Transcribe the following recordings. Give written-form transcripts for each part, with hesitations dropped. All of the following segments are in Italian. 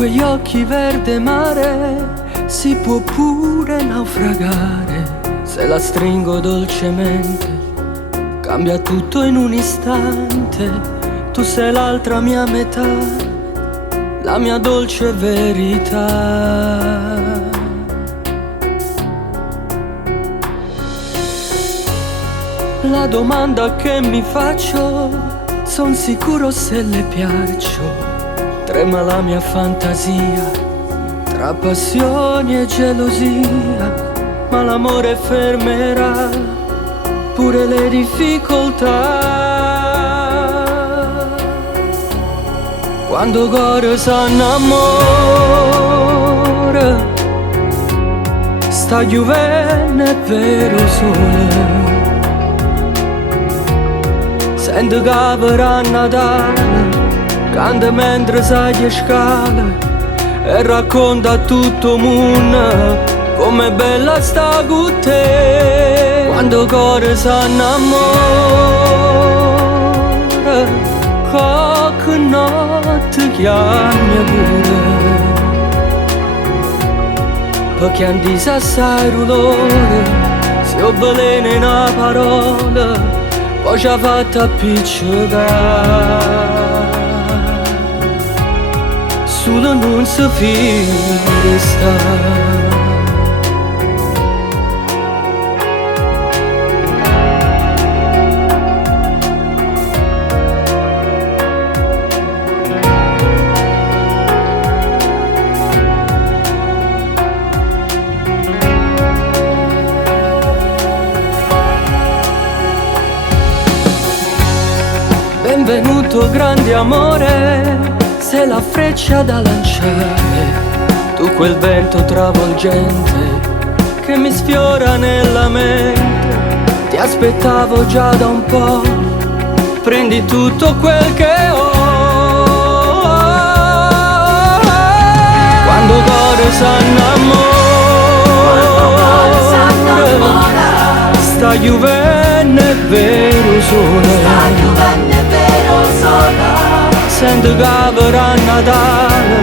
quegli occhi verde mare si può pure naufragare. Se la stringo dolcemente cambia tutto in un istante. Tu sei l'altra mia metà, la mia dolce verità. La domanda che mi faccio, son sicuro se le piaccio. Trema la mia fantasia tra passioni e gelosia, ma l'amore fermerà pure le difficoltà. Quando cuore s'annamora, sta giovene è vero sole. Sento che verrà Natale, canta mentre sale scala e racconta a tutto il mondo com'è bella sta con te. Quando cuore s'annamora, qualche notte chiama pure, perché anche se assai dolore si avvelena in una parola, poi ci ha fatto appiccicare. Solo non si sta. Benvenuto grande amore, sei la freccia da lanciare, tu quel vento travolgente che mi sfiora nella mente. Ti aspettavo già da un po', prendi tutto quel che ho. Quando cuore s'annamora, sta giovenne è vero sole. Sento che verrà Natale,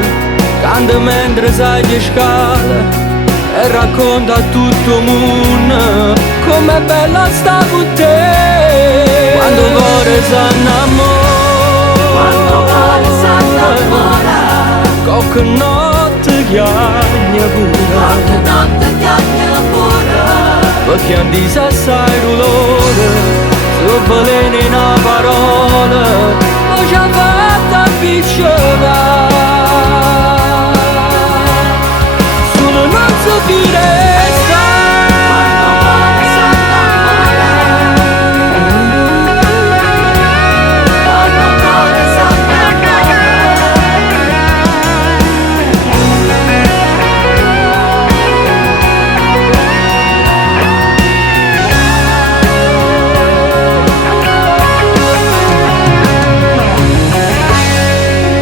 canta mentre sali scala e racconta a tutto il mondo com'è bella sta con te. Quando cuore s'annamora, qualche notte chiama pure, perché anche se assai dolore si avvelena in una parola, poi ci ha fatto appiccicare. Solo non so chi resta.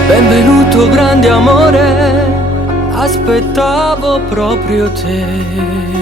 Benvenuto grande amore, aspettavo proprio te.